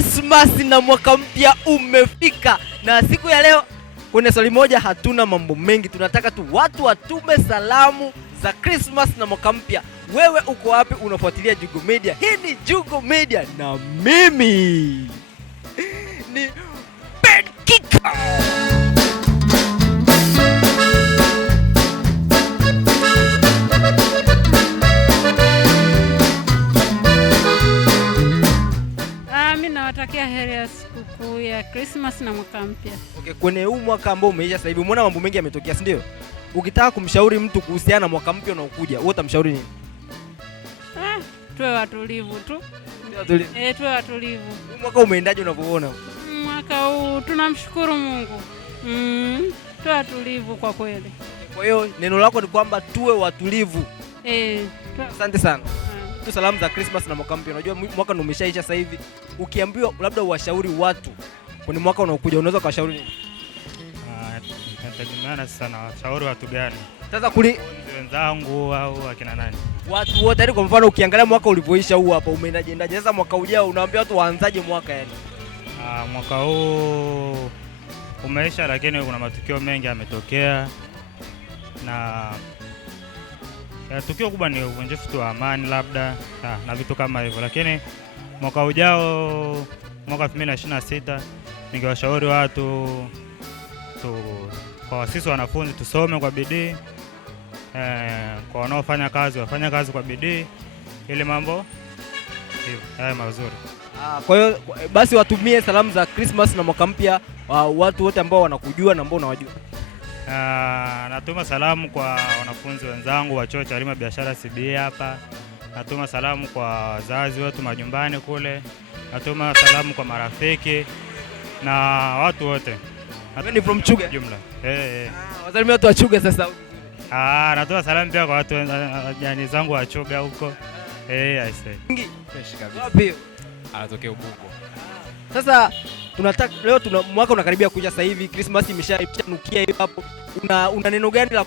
Christmas na mwaka mpya umefika, na siku ya leo kuna swali moja, hatuna mambo mengi, tunataka tu watu watume salamu za Christmas na mwaka mpya. Wewe uko wapi? Unafuatilia Jugo Media. Hii ni Jugo Media na mimi ni Ben Kika. Nawatakia heri ya sikukuu ya Christmas na mwaka mpya. Okay, kwenye huu mwaka ambao umeisha sasa hivi, umeona mambo mengi yametokea, si ndio? Ukitaka kumshauri mtu kuhusiana na mwaka mpya unaokuja, wewe utamshauri nini? Tuwe watulivu tu. Tuwe watulivu. Huu mwaka umeendaje unavyoona? Mwaka huu tunamshukuru Mungu. Tuwe watulivu kwa kweli. Kwa hiyo neno lako ni kwamba tuwe watulivu. Asante sana. Tu salamu za Christmas na mwaka mpya. Unajua mwaka ndio umeshaisha sasa hivi. Ukiambiwa labda uwashauri watu kwenye mwaka unaokuja, unaweza kuwashauri nini? Nategemeana sana washauri watu gani. Sasa wenzangu au akina nani? Watu wote. Yaani kwa mfano ukiangalia mwaka ulivyoisha huu hapa umeendaje? Sasa mwaka ujao unawaambia watu waanzaje mwaka yani? Mwaka huu umeisha, lakini kuna matukio mengi yametokea, na tukio kubwa ni uvunjifu wa amani labda na vitu kama hivyo, lakini mwaka ujao, mwaka 2026, ningewashauri watu kwa sisi wanafunzi tusome kwa bidii, kwa wanaofanya kazi wafanya kazi kwa bidii, ili mambo haya mazuri. Kwa hiyo basi watumie salamu za Christmas na mwaka mpya watu wote ambao wanakujua na ambao unawajua. Natuma salamu kwa wanafunzi wenzangu wa chuo cha elimu ya biashara CBA hapa. Natuma salamu kwa wazazi wetu majumbani kule. Natuma salamu kwa marafiki na watu wote. Ni from Chuga jumla. Wasalimia watu wa Chuga sasa. Natuma salamu pia kwa watu jani zangu wa Chuga huko. I say. Fresh kabisa. Wapi? Anatokea Ubungo. Sasa tunataka leo mwaka unakaribia kuja sasa hivi, Christmas imeshanukia hiyo hapo. Una neno gani la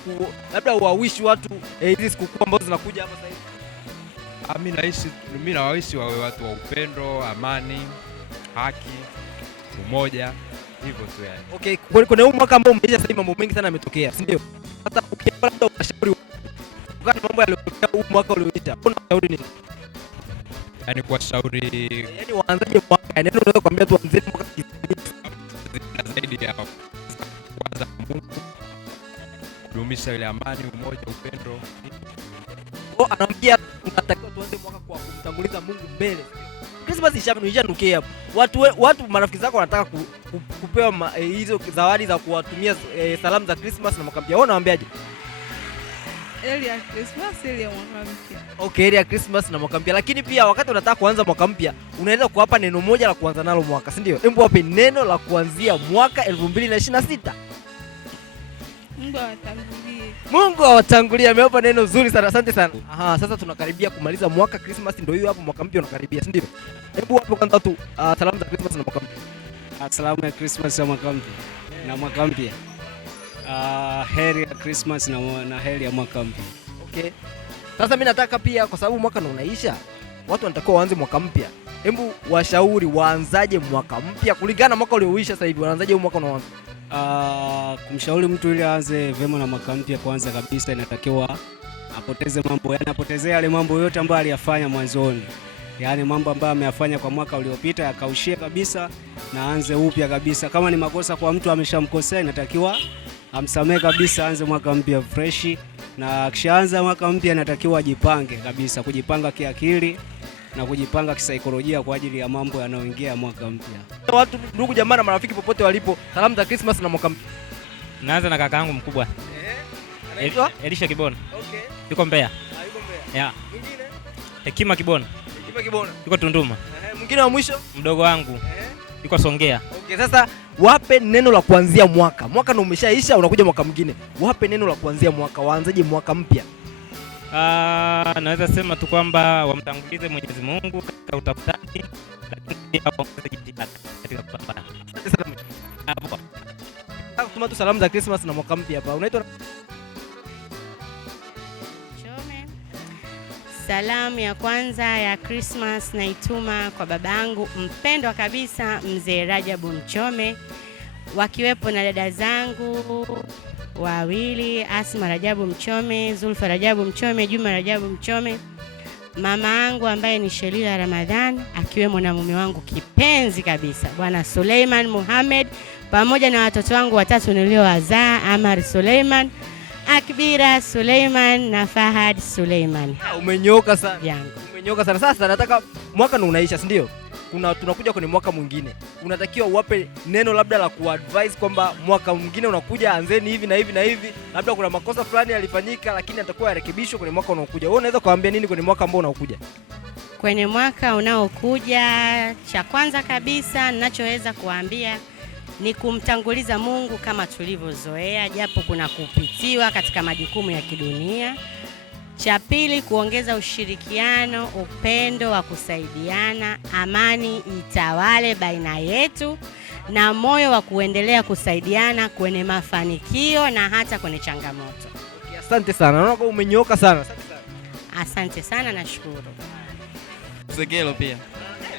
labda uwawishi watu hizi sikukuu ambazo zinakuja hapa sasa hivi? Mimi nawawishi wawe watu wa upendo, amani, haki, umoja, hivyo tu yani. Okay, kuna huu mwaka ambao umeisha sasa hivi mambo mengi sana yametokea, si ndio? Sasa ukiapa labda unashauri kwa mambo yaliyotokea huu mwaka uliopita, unashauri nini? Yaani kuwashauri yaani waanzaje mwaka? Yaani unaweza kuambia tu waanze mwaka zaidi ya kwanza Mungu, kudumisha ile amani, umoja, upendo. Anaambia tunatakiwa tuanze mwaka kwa kumtanguliza Mungu mbele. Christmas ishanukia hapo. Watu marafiki zako wanataka kupewa hizo zawadi za kuwatumia salamu za Christmas na mwaka mpya. Wewe unawaambiaje? Heri ya Christmas, heri ya mwaka mpya. Okay, heri ya Christmas na mwaka mpya. Lakini pia wakati unataka kuanza mwaka mpya, unaweza kuwapa neno moja la kuanza nalo mwaka, si ndio? Hebu wape neno la kuanzia mwaka 2026. Mungu awatangulie. Amewapa neno zuri sana. Asante sana. Sasa tunakaribia kumaliza mwaka. Christmas ndio hiyo hapo, mwaka mpya unakaribia, si ndio? Hebu wape kwanza tu salamu za Christmas na mwaka mpya. Salamu ya Christmas na mwaka mpya. Na mwaka mpya. Heri ya Christmas na heri ya mwaka mpya. Okay. Sasa mimi nataka pia, kwa sababu mwaka unaisha, watu wanatakiwa waanze mwaka mpya. Hebu washauri waanzaje mwaka mpya kulingana na mwaka ulioisha sasa hivi. Wanaanzaje mwaka unaoanza? Kumshauri mtu ili aanze vema na mwaka mpya, kwanza kabisa inatakiwa apoteze yale mambo yote ambayo aliyafanya mwanzoni. Yaani mambo ambayo ameyafanya kwa mwaka uliopita yakaushie kabisa na aanze upya kabisa. Kama ni makosa kwa mtu ameshamkosea, inatakiwa amsamehe kabisa, aanze mwaka mpya fresh. Na akishaanza mwaka mpya inatakiwa ajipange kabisa, kujipanga kiakili na kujipanga kisaikolojia kwa ajili ya mambo yanayoingia mwaka mpya. Watu, ndugu jamaa na marafiki popote walipo, salamu za Christmas na mwaka mpya. Naanza na kaka yangu mkubwa. Anaitwa Elisha Kibona. Okay. Yuko Mbeya. Yuko Mbeya. Yeah. Mwingine? Hekima Kibona. Hekima Kibona. Yuko Tunduma. Mwingine wa mwisho? Mdogo wangu. Yuko Songea. Okay, sasa wape neno la kuanzia mwaka. Mwaka ndio umeshaisha, unakuja mwaka mwingine. Wape neno la kuanzia mwaka, waanzaje mwaka mpya? Naweza sema tu kwamba wamtangulize Mwenyezi Mungu katika utafutaji, lakini pia waongeze jitihada katika kupambana. Hapo. Tuma tu salamu za Christmas na mwaka mpya hapa. Unaitwa? Salamu ya kwanza ya Christmas naituma kwa babangu mpendwa kabisa mzee Rajabu Mchome, wakiwepo na dada zangu wawili, Asma Rajabu Mchome, Zulfa Rajabu Mchome, Juma Rajabu Mchome, mama yangu ambaye ni Shelila Ramadhan, akiwemo na mume wangu kipenzi kabisa Bwana Suleiman Muhammad, pamoja na watoto wangu watatu niliowazaa, Amar Suleiman, Akbira Suleiman na Fahad Suleiman. Umenyoka sana. Yangu. Umenyoka sana. Sasa nataka mwaka unaisha, si ndio? Tunakuja kwenye mwaka mwingine. Unatakiwa uwape neno labda la kuadvise kwamba mwaka mwingine unakuja, anzeni hivi na hivi na hivi. Labda kuna makosa fulani yalifanyika lakini atakuwa yarekebishwa kwenye mwaka unaokuja. Wewe unaweza kuambia nini kwenye mwaka ambao unaokuja? Kwenye mwaka unaokuja, cha kwanza kabisa ninachoweza kuambia ni kumtanguliza Mungu kama tulivyozoea, japo kuna kupitiwa katika majukumu ya kidunia. Cha pili, kuongeza ushirikiano, upendo wa kusaidiana, amani itawale baina yetu na moyo wa kuendelea kusaidiana kwenye mafanikio na hata kwenye changamoto. Okay, asante sana. Naona kama umenyoka sana. Asante sana. Asante sana, nashukuru. Zekelo pia.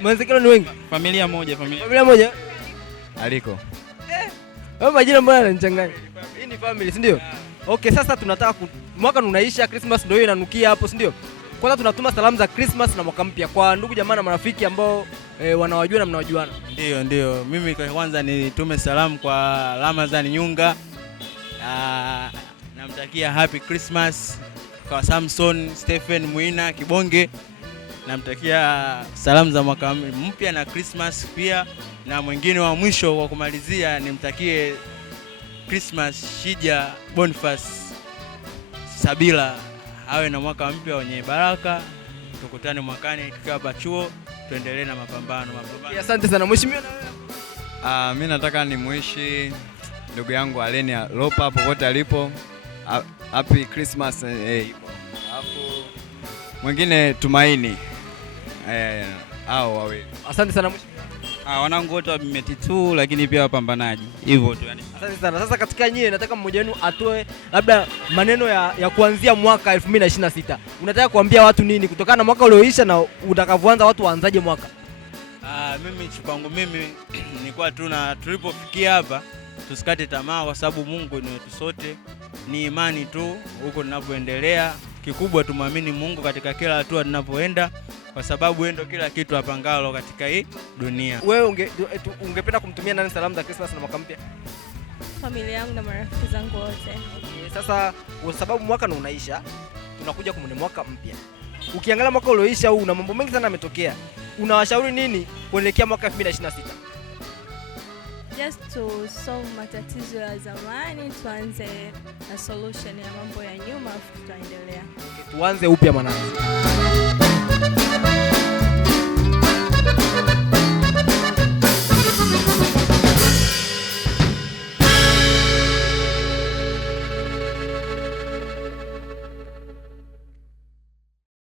Mwenzekelo ni wengi? Familia moja. Familia moja? Aliko. Majina mbona yananichanganya? Hii ni family, si ndio? Okay, sasa tunataka mwaka unaisha, Christmas ndio inanukia hapo, si ndio? Kwanza tunatuma salamu za Christmas na mwaka mpya kwa ndugu jamaa na marafiki ambao wanawajua na mnawajuana. Ndio. Mimi kwa kwanza nitume salamu kwa Ramadhan Nyunga. Namtakia happy Christmas kwa Samson Stephen Muina Kibonge. Namtakia salamu za mwaka mpya na Christmas pia, na mwingine wa mwisho wa kumalizia nimtakie Christmas Shija Boniface Sabila, awe na mwaka mpya wenye baraka. Tukutane mwakani tukiwa hapa chuo, tuendelee na mapambano. Asante sana mheshimiwa. Na wewe? Mimi nataka nimuishi ndugu yangu Aleni Lopa popote alipo. Happy Christmas. Alafu mwingine Tumaini. Hao wawili. Asante sana mheshimiwa. Wanangu wote wa Meti2 lakini pia wapambanaji. Hivyo tu yani. Asante sana. Sasa katika nyie nataka mmoja wenu atoe labda maneno ya kuanzia mwaka 2026. Unataka kuambia watu nini kutokana na mwaka ulioisha na utakavyoanza watu waanzaje mwaka? Mimi chupangu mimi nilikuwa tulipofikia hapa tusikate tamaa, kwa sababu Mungu ni wetu sote. Ni imani tu huko tunapoendelea. Kikubwa tumwamini Mungu katika kila hatua tunapoenda, kwa sababu yeye ndio kila kitu apangalo katika hii dunia. Wewe ungependa kumtumia nani salamu za Christmas na mwaka mpya? Familia yangu na marafiki zangu wote. Okay, sasa kwa sababu mwaka unaisha, tunakuja kumwona mwaka mpya. Ukiangalia mwaka ulioisha huu una mambo mengi sana yametokea. Unawashauri nini kuelekea mwaka 2026? Just to solve matatizo ya zamani, tuanze na solution ya mambo ya nyuma, tutaendelea. Okay, tuanze upya mwanangu.